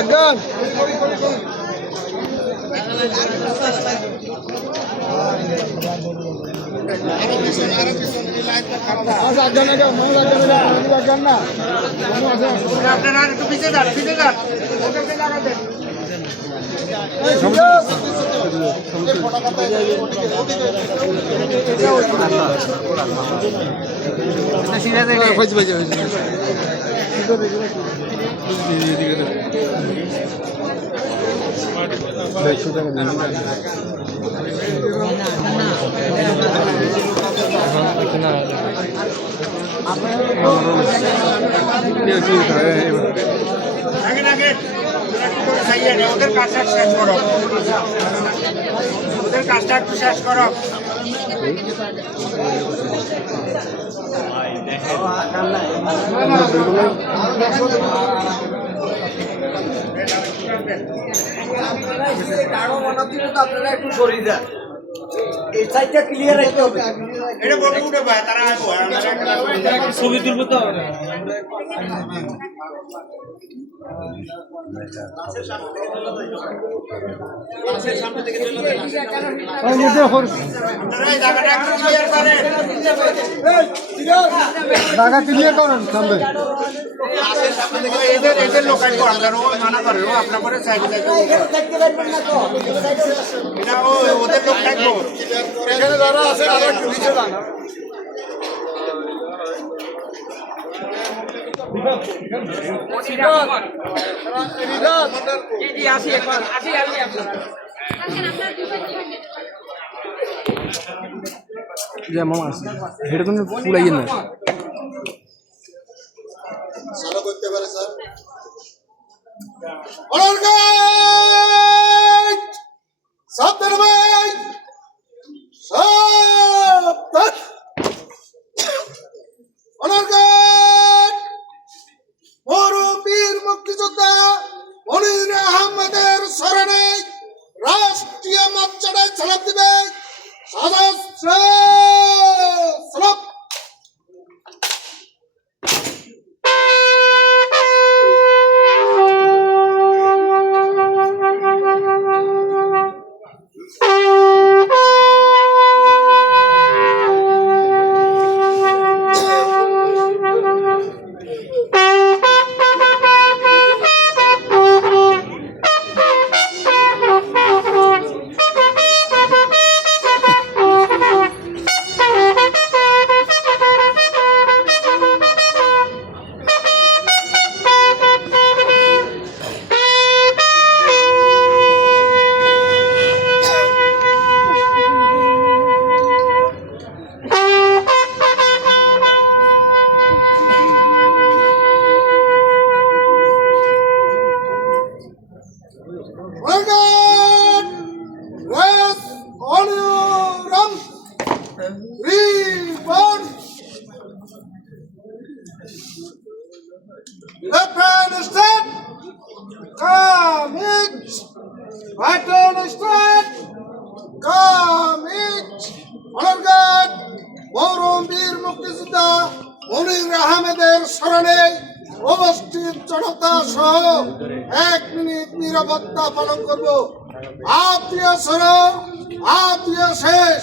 একদম মানুষ আজ্ঞা না কেউ মানুষ আজ্ঞা না মানুষ আজ্ঞা না মানুষ আজ্ঞা আপনারা একটু পিছিয়ে যান পিছিয়ে যান। দেড়শো টাকা আগে একটু ওদের কাজটা শেষ করো। ওদের কাজটা একটু শেষ করো। এই সাইডটা ক্লিয়ার রাখতে হবে এটা ছবি তুলবো তো। টাকা ক্লিয়ার করেন সামনে এদের মানা করে আপনার করে সাইড না ওদের লোক থাকব এখানে আছে আরও একটু নিচে মামা আছে সাবধান ভাই সাবধান অনর্গাইট বীর মুক্তিযোদ্ধা মনির আহমেদের স্মরণে রাষ্ট্রীয় মর্যাদায় ছাড়া দিবে। সদস্য Right hand stand! Come it! Honor guard! মৌরম বীর মুক্তিযোদ্ধা মনির আহমেদের স্মরণে অবস্থিত জনতা সহ এক মিনিট নিরাপত্তা পালন করব আত্মীয় স্মরণ, আত্মীয় শেষ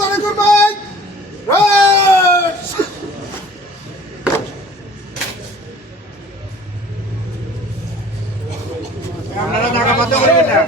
দাঁড়ে করবে রেড আপনারা জায়গা মতো করবেন না।